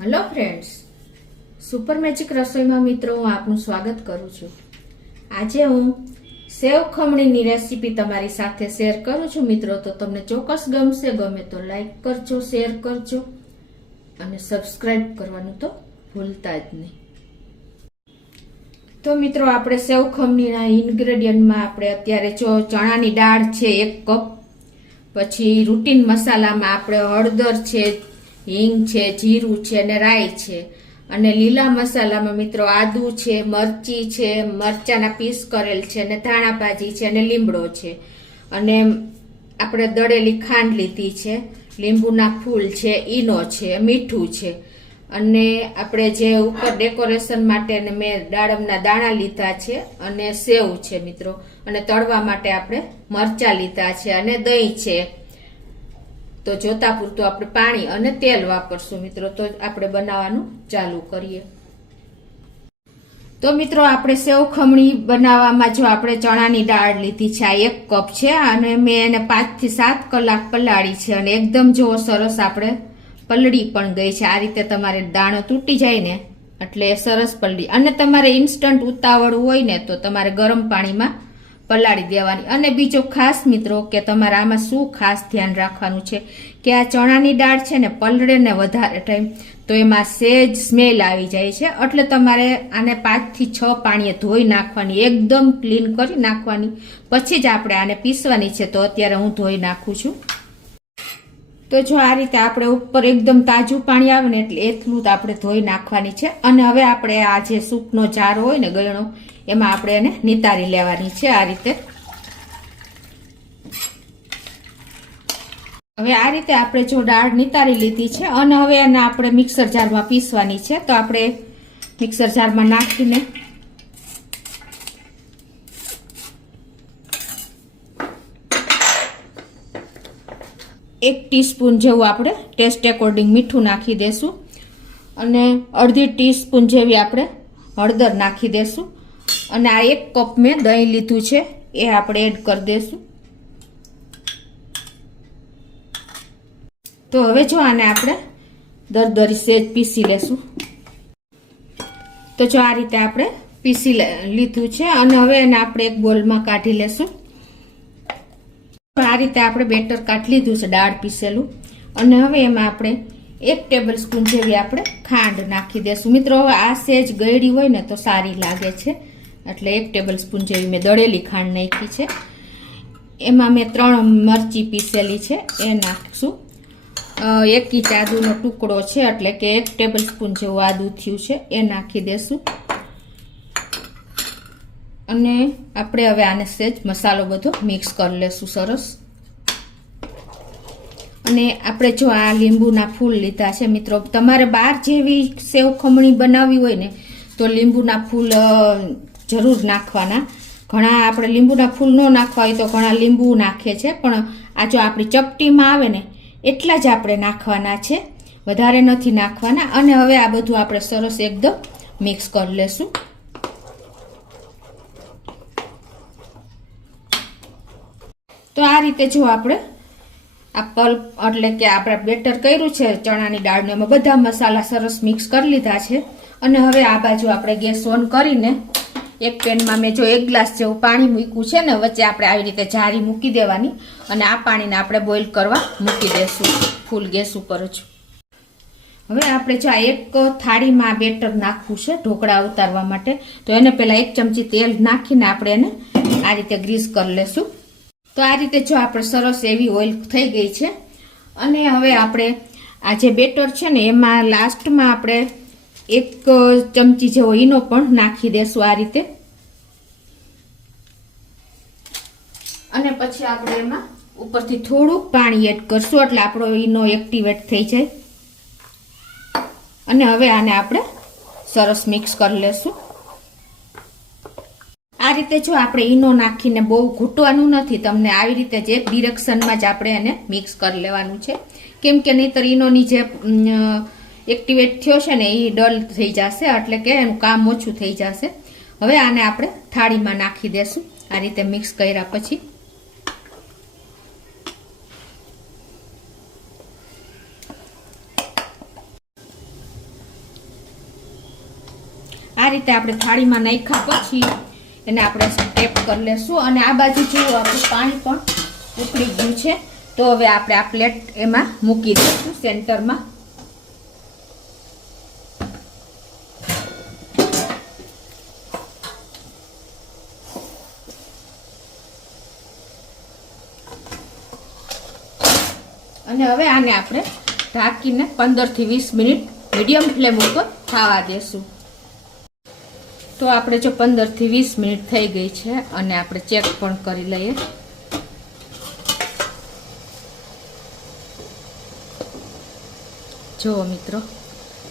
Hello friends, super magic રસોઈમાં મિત્રો હું આપનું સ્વાગત કરું છું। આજે હું સેવ ખમણીની રેસીપી તમારી સાથે શેર કરું છું મિત્રો। તો તમને ચોક્કસ ગમશે, ગમે તો લાઈક કરજો, શેર કરજો અને સબસ્ક્રાઇબ કરવાનું તો ભૂલતા જ નહીં। તો મિત્રો આપણે સેવ ખમણીના ઇન્ગ્રેડિયન્ટમાં આપણે અત્યારે જો ચણાની દાળ છે 1 કપ, પછી રૂટીન મસાલામાં આપણે હળદર છે, હિંગ છે, જીરું છે અને રાઈ છે, અને લીલા મસાલામાં મિત્રો આદુ છે, મરચી છે, મરચાના પીસ કરેલ છે અને ધાણા ભાજી છે અને લીમડો છે, અને આપણે દળેલી ખાંડ લીધી છે, લીંબુના ફૂલ છે, ઈનો છે, મીઠું છે, અને આપણે જે ઉપર ડેકોરેશન માટે મેં દાડમના દાણા લીધા છે અને સેવ છે મિત્રો, અને તળવા માટે આપણે મરચા લીધા છે અને દહીં છે। તો જોતા પૂરતું આપણે પાણી અને તેલ વાપરશું મિત્રો। તો આપણે બનાવવાનું ચાલુ કરીએ। તો મિત્રો આપણે સેવ ખમણી બનાવવામાં જો આપણે ચણાની દાળ લીધી છે, આ 1 કપ છે, અને મેં એને 5 થી 7 કલાક પલાળી છે, અને એકદમ જો સરસ આપણે પલળી પણ ગઈ છે। આ રીતે તમારે દાણો તૂટી જાય ને એટલે સરસ પલળી, અને તમારે ઇન્સ્ટન્ટ ઉતાવળ હોય ને તો તમારે ગરમ પાણીમાં પલાળી દેવાની। અને બીજો ખાસ મિત્રો કે તમારે આમાં શું ખાસ ધ્યાન રાખવાનું છે કે આ ચણાની દાળ છે ને પલળે ને વધારે ટાઈમ તો એમાં સેજ સ્મેલ આવી જાય છે, એટલે તમારે આને 5 થી 6 પાણીએ ધોઈ નાખવાની, એકદમ ક્લીન કરી નાખવાની, પછી જ આપણે આને પીસવાની છે। તો અત્યારે હું ધોઈ નાખું છું। તો જો આ રીતે આપણે ઉપર એકદમ તાજું પાણી આવે ને એટલે એટલું જ આપણે ધોઈ નાખવાની છે। અને હવે આપણે આ જે સૂપનો જાર હોય ને ગળણો, એમાં આપણે એને નિતારી લેવાની છે આ રીતે। હવે આ રીતે આપણે જો દાળ નિતારી લીધી છે, અને હવે એને આપણે મિક્સર જારમાં પીસવાની છે। તો આપણે મિક્સર જારમાં નાખીને એક ટીસ્પૂન જેવું આપણે ટેસ્ટ એકોર્ડિંગ મીઠું નાખી દેશું, અને અડધી ટીસ્પૂન જેવી આપણે હળદર નાખી દેશું, અને આ 1 કપ મેં દહીં લીધું છે એ આપણે એડ કરી દેશું। તો હવે જો આને આપણે દરદરી સેજ પીસી લેશું। તો જો આ રીતે આપણે પીસી લીધું છે, અને હવે એને આપણે એક બોલમાં કાઢી લેશું। આ રીતે આપણે બેટર કાઢી લીધું છે દાળ પીસેલું, અને હવે એમાં આપણે 1 ટેબલ સ્પૂન જેવી આપણે ખાંડ નાખી દેશું મિત્રો। હવે આ સેજ ગળી હોય ને તો સારી લાગે છે, એટલે 1 ટેબલ સ્પૂન જેવી મેં દળેલી ખાંડ નાખી છે। એમાં મેં 3 મરચી પીસેલી છે એ નાખશું, 1 ઇંચ આદુનો ટુકડો છે એટલે કે 1 ટેબલ સ્પૂન જેવું આદુ થયું છે એ નાખી દેશું। અને આપણે હવે આને સેજ મસાલો બધો મિક્સ કરી લેશું સરસ। અને આપણે જો આ લીંબુના ફૂલ લીધા છે મિત્રો, તમારે બાર જેવી સેવ ખમણી બનાવવી હોય ને તો લીંબુના ફૂલ જરૂર નાખવાના। ઘણા આપણે લીંબુના ફૂલ ન નાખવા હોય તો ઘણા લીંબુ નાખે છે, પણ આ જો આપણી ચપટીમાં આવે ને એટલા જ આપણે નાખવાના છે, વધારે નથી નાખવાના। અને હવે આ બધું આપણે સરસ એકદમ મિક્સ કરી લેશું। તો આ રીતે જો આપણે આ પલ્પ એટલે કે આપણે બેટર કર્યું છે ચણાની દાળનું, એમાં બધા મસાલા સરસ મિક્સ કરી લીધા છે। અને હવે આ બાજુ આપણે ગેસ ઓન કરીને એક પેનમાં મેં જો 1 ગ્લાસ જેવું પાણી મૂક્યું છે ને, વચ્ચે આપણે આવી રીતે જારી મૂકી દેવાની, અને આ પાણીને આપણે બોઇલ કરવા મૂકી દેશું ફૂલ ગેસ ઉપર જ। હવે આપણે જો આ એક થાળીમાં બેટર નાખવું છે ઢોકળા ઉતારવા માટે, તો એને પહેલા 1 ચમચી તેલ નાખીને આપણે એને આ રીતે ગ્રીસ કરી લેશું। તો આ રીતે જો આપણે સરસ એવી ઓઇલ થઈ ગઈ છે, અને હવે આપણે આ જે બેટર છે ને એમાં લાસ્ટમાં આપણે 1 ચમચી જેવો ઈનો પણ નાખી દેશું આ રીતે, અને પછી આપણે એમાં ઉપરથી થોડુંક પાણી એડ કરશું એટલે આપણો ઈનો એક્ટિવેટ થઈ જાય। અને હવે આને આપણે સરસ મિક્સ કરી લેશું। આ રીતે જો આપણે ઈનો નાખીને બહુ ઘૂંટવાનું નથી, તમને આવી રીતે જ એક ડિરેક્શનમાં જ આપણે એને મિક્સ કરી લેવાનું છે, કેમ કે નહીંતર ઈનોની જે એક્ટિવેટ થયો છે ને એ ડલ થઈ જશે, એટલે કે એનું કામ ઓછું થઈ જશે। હવે આને આપણે થાળીમાં નાખી દેશું આ રીતે મિક્સ કર્યા પછી। આ રીતે આપણે થાળીમાં નાખ્યા પછી એને આપણે ટેપ કરી લેશું અને આ બાજુ જો આપણું પાણી પણ ઉકળી ગયું છે તો હવે આપણે આ પ્લેટ એમાં મૂકી દઈશું સેન્ટરમાં. અને હવે આને આપણે ઢાંકીને 15 થી 20 મિનિટ મીડિયમ ફ્લેમ ઉપર થવા દેશું. તો આપણે જો 15 થી 20 મિનિટ થઈ ગઈ છે અને આપણે ચેક પણ કરી લઈએ. જુઓ મિત્રો,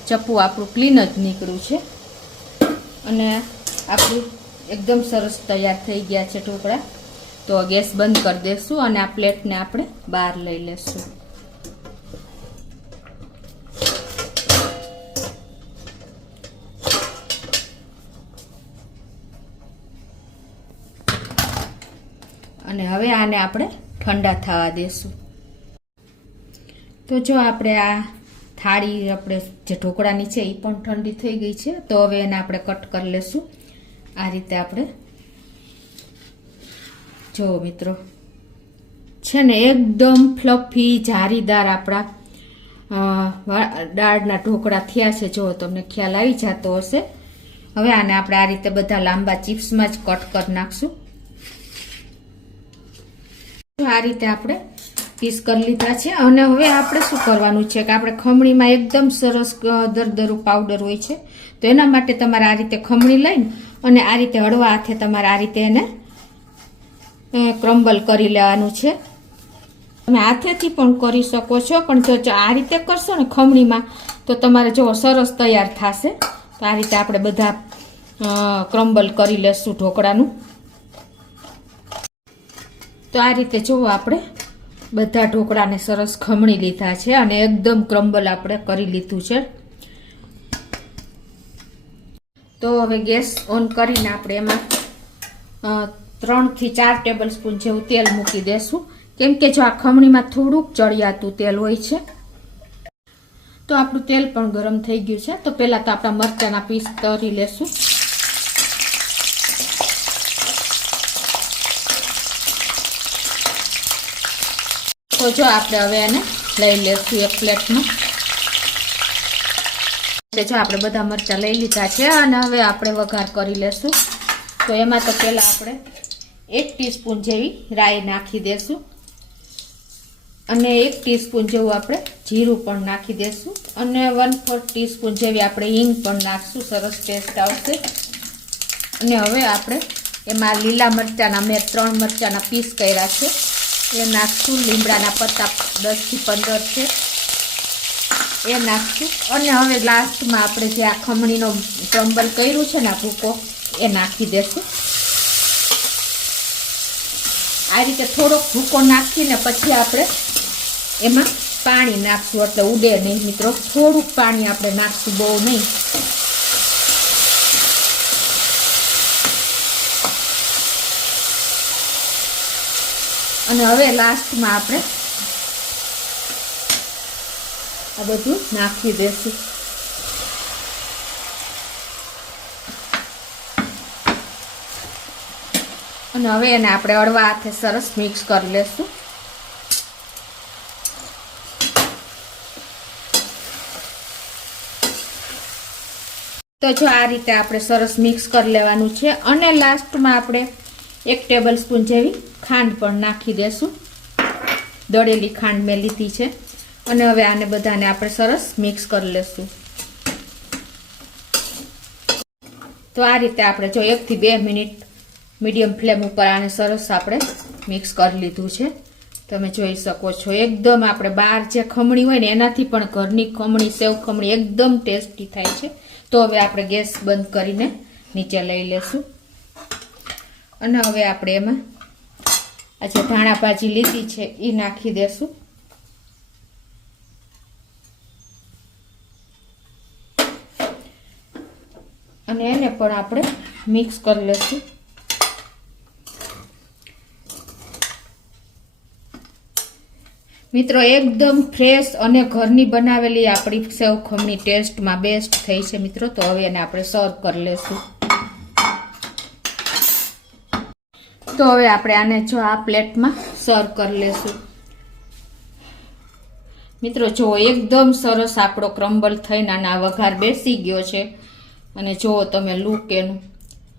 ચપ્પુ આપણું ક્લીન જ નીકળ્યું છે અને આપણું એકદમ સરસ તૈયાર થઈ ગયા છે ઢોકળા. તો ગેસ બંધ કરી દેશું અને આ પ્લેટને આપણે બહાર લઈ લેશું. અને હવે આને આપણે ઠંડા થવા દેશું. તો જો આપણે આ થાળી આપણે જે ઢોકળાની છે એ પણ ઠંડી થઈ ગઈ છે. તો હવે એને આપણે કટ કરી લેશું. આ રીતે આપણે જો મિત્રો છે ને એકદમ ફ્લફી જારીદાર આપણા દાળના ઢોકળા થયા છે. જો તમને ખ્યાલ આવી જતો હશે. હવે આને આપણે આ રીતે બધા લાંબા ચિપ્સમાં જ કટ કરી નાખશું. આ રીતે આપણે પીસ કરી લીધા છે અને હવે આપણે શું કરવાનું છે કે આપણે ખમણીમાં એકદમ સરસ દરદરું પાવડર હોય છે. તો એના માટે તમારે આ રીતે ખમણી લઈને અને આ રીતે હળવા હાથે તમારે આ રીતે એને ક્રમ્બલ કરી લેવાનું છે. તમે હાથેથી પણ કરી શકો છો, પણ જો આ રીતે કરશો ને ખમણીમાં તો તમારે જો સરસ તૈયાર થશે. તો આ રીતે આપણે બધા ક્રમ્બલ કરી લેશું ઢોકળાનું. તો આ રીતે જુઓ આપણે બધા ઢોકળાને સરસ ખમણી લીધા છે અને એકદમ ક્રમ્બલ આપણે કરી લીધું છે. તો હવે ગેસ ઓન કરીને આપણે એમાં 3 થી 4 ટેબલ સ્પૂન જેવું તેલ મૂકી દેશું. કેમ કે જો આ ખમણીમાં થોડુંક ચડિયાતું તેલ હોય છે. તો આપણું તેલ પણ ગરમ થઈ ગયું છે. તો પહેલા તો આપણા મરચાંના પીસ તળી લેશું. તો જો આપણે હવે એને લઈ લેશું એક પ્લેટમાં. જો આપણે બધા મરચાં લઈ લીધા છે અને હવે આપણે વઘાર કરી લેશું. તો એમાં તો પહેલાં આપણે 1 ટીસ્પૂન જેવી રાઈ નાખી દેશું અને 1 ટીસ્પૂન જેવું આપણે જીરું પણ નાખી દેશું અને 1/4 ટીસ્પૂન જેવી આપણે હિંગ પણ નાખશું. સરસ ટેસ્ટ આવશે. અને હવે આપણે એમાં લીલા મરચાંના મેં 3 મરચાંના પીસ કર્યા છે એ નાખશું. લીમડાના પત્તા 10 થી 15 છે એ નાખશું. અને હવે લાસ્ટમાં આપણે જે આ ખમણીનો ક્રમ્બલ કર્યું છે ને આ ભૂકો એ નાખી દેશું. આ રીતે થોડોક ભૂકો નાખીને પછી આપણે એમાં પાણી નાખશું, એટલે ઉડે નહીં મિત્રો. થોડુંક પાણી આપણે નાખશું, બહુ નહીં. અને હવે લાસ્ટમાં આપણે આ બધું નાખી દેશું. અને હવે એને આપણે હળવા હાથે સરસ મિક્સ કરી લેશું. તો જો આ રીતે આપણે સરસ મિક્સ કરી લેવાનું છે. અને લાસ્ટમાં આપણે 1 ટેબલ સ્પૂન જેવી ખાંડ પણ નાખી દેશું. દળેલી ખાંડ મેં લીધી છે. અને હવે આને બધાને આપણે સરસ મિક્સ કરી લેશું. તો આ રીતે આપણે જો 1 થી 2 મિનિટ મીડિયમ ફ્લેમ ઉપર આને સરસ આપણે મિક્સ કરી લીધું છે. તમે જોઈ શકો છો એકદમ આપણે બહાર જે ખમણી હોય ને એનાથી પણ ઘરની ખમણી સેવ ખમણી એકદમ ટેસ્ટી થાય છે. તો હવે આપણે ગેસ બંધ કરીને નીચે લઈ લેશું. અને હવે આપણે એમાં આ જે ધાણા ભાજી લીધી છે એ નાખી દેશું. અને એને પણ આપણે મિક્સ કરી લેશું. મિત્રો એકદમ ફ્રેશ અને ઘરની બનાવેલી આપણી સેવ ખમણી ટેસ્ટમાં બેસ્ટ થઈ છે મિત્રો. તો હવે એને આપણે સર્વ કરી લેશું. તો હવે આપણે આને જો આ પ્લેટમાં સર્વ કરી લેશું. મિત્રો જો એકદમ સરસ આપણો ક્રમ્બલ થઈને આના વઘાર બેસી ગયો છે. અને જુઓ તમે લુક એનું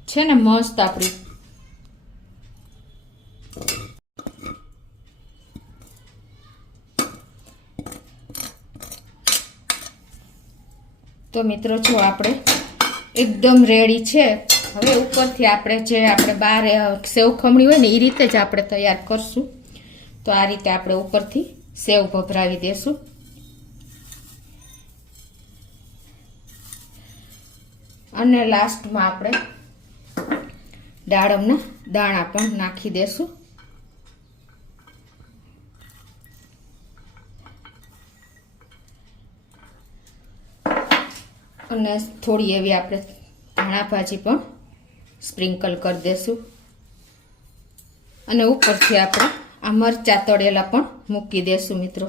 છે ને મસ્ત આપણી. તો મિત્રો જો આપણે એકદમ રેડી છે. હવે ઉપરથી આપણે જે આપણે બહાર સેવ ખમણી હોય ને એ રીતે જ આપણે તૈયાર કરશું. તો આ રીતે આપણે ઉપરથી સેવ ભભરાવી દેશું. અને લાસ્ટમાં આપણે દાડમના દાણા પણ નાખી દેશું. અને થોડી એવી આપણે ધાણા ભાજી પણ સ્પ્રિંકલ કરી દેશું. અને ઉપરથી આપણે આ મરચાં તળેલા પણ મૂકી દેશું. મિત્રો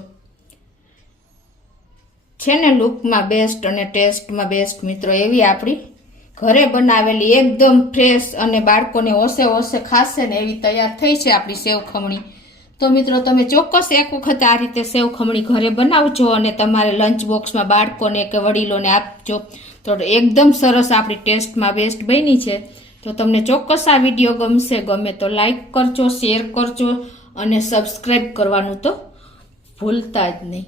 છે ને લુકમાં બેસ્ટ અને ટેસ્ટમાં બેસ્ટ મિત્રો એવી આપણી ઘરે બનાવેલી એકદમ ફ્રેશ અને બાળકોને ઓસે ઓસે ખાશે ને એવી તૈયાર થઈ છે આપણી સેવ ખમણી. તો મિત્રો તમે ચોક્કસ એક વખત આ રીતે સેવ ખમણી ઘરે બનાવજો અને તમારે લંચ બોક્સમાં બાળકોને કે વડીલોને આપજો. તો એકદમ સરસ આપણી ટેસ્ટમાં બેસ્ટ બની છે. તો તમને ચોક્કસ આ વિડીયો ગમશે. ગમે તો લાઈક કરજો, શેર કરજો અને સબસ્ક્રાઈબ કરવાનું તો ભૂલતા જ નહીં.